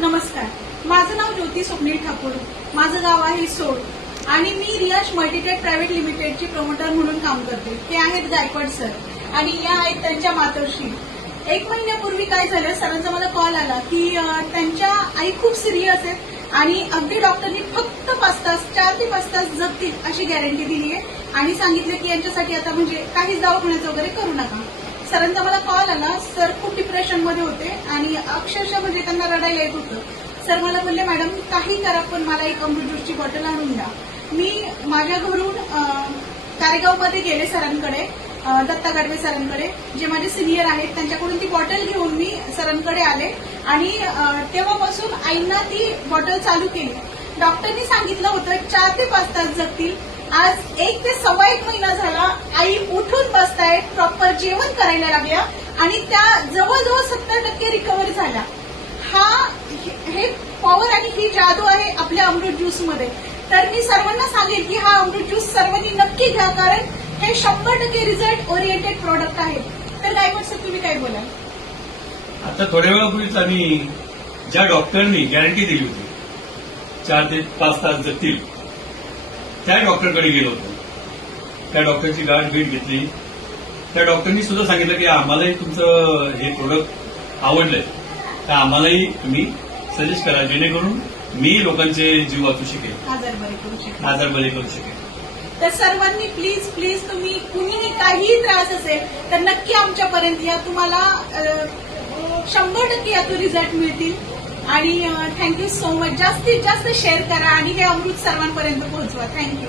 नमस्कार, माझं नाव ज्योती स्वप्नील ठाकूर. माझं गाव आहे सोड आणि मी रियाज मल्टीटेक प्रायव्हेट लिमिटेडची प्रमोटर म्हणून काम करते. ते आहेत गायकवाड सर आणि या आहेत त्यांच्या मातोश्री. 1 महिन्यापूर्वी काय झालं, सरांचा मला कॉल आला की त्यांच्या आई खूप सिरियस आहेत आणि अगदी डॉक्टरनी फक्त 5 तास 4 ते 5 तास जगतील अशी गॅरंटी दिली आहे आणि सांगितलं की यांच्यासाठी आता म्हणजे काहीच दवाखान्याचं वगैरे करू नका. सरांचा मला कॉल आला. सर खूप डिप्रेशनमध्ये होते आणि अक्षरशः म्हणजे त्यांना रडायला येत होतं. सर मला बोलले, मॅडम काही करा पण मला एक अमृत ज्यूसची बॉटल आणून द्या. मी माझ्या घरून कारेगावमध्ये गेले सरांकडे, दत्ता गाडवे सरांकडे, जे माझे सिनियर आहेत. त्यांच्याकडून ती बॉटल घेऊन मी सरांकडे आले आणि तेव्हापासून आईंना ती बॉटल चालू केली. डॉक्टरनी सांगितलं होतं 4 ते 5 तास जगतील. आज 1 ते सव्वा 1 महिना झाला. आई उठून बसतायत, प्रॉपर जेवण करायला लागल्या आणि त्या जवळजवळ 70% रिकव्हर झाल्या. हे पॉवर आणि ही जादू आहे आपल्या अमृत ज्यूसमध्ये. तर मी सर्वांना सांगेन की हा अमृत ज्यूस सर्वांनी नक्की घ्या, कारण हे 100% रिझल्ट ओरिएंटेड प्रोडक्ट आहे. तर गायकवाड सर, तुम्ही काय बोलाल? आता थोड्या वेळापूर्वीच आम्ही ज्या डॉक्टरनी गॅरंटी दिली होती 4 ते 5 तास जगतील, त्या डॉक्टरकडे गेलो होतो. त्या डॉक्टरची गाठ भेट घेतली. त्या डॉक्टरनी सुद्धा सांगितलं की आम्हालाही तुमचं हे प्रोडक्ट आवडलंय, तर आम्हालाही तुम्ही सजेस्ट करा, जेणेकरून मी लोकांचे जीव वाचू शकेल, आजार बरे करू शकेल. तर सर्वांनी प्लीज प्लीज तुम्ही कुणीही काहीही त्रास असेल तर नक्की आमच्यापर्यंत या. तुम्हाला 100% यातून रिझल्ट मिळतील. आणि थँक्यू सो मच. जास्तीत जास्त शेअर करा आणि हे अमृत सर्वांपर्यंत पोहोचवा. थँक्यू.